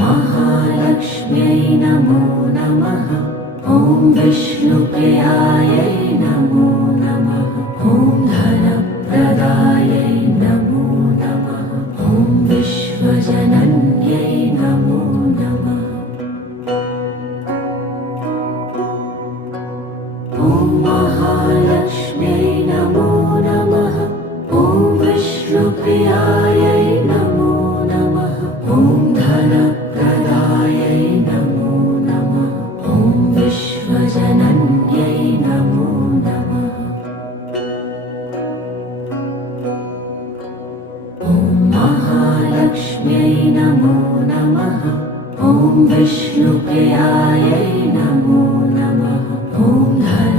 महालक्ष्म्यै नमो नमः। ॐ विष्णुप्रियायै नमो नमः। ॐ धनप्रदायै नमो नमः। ॐ विश्वजनन्यै नमो नमः। ॐ महालक्ष्म्यै नमो नमः। ॐ विष्णुप्रियायै नमो नमः। ॐ धनप्रदायै नमो नमः। ॐ विश्वजनन्यै नमो नमः। ॐ महालक्ष्म्यै नमो नमः। ॐ विष्णुप्रियायै नमो नमः। ॐ धन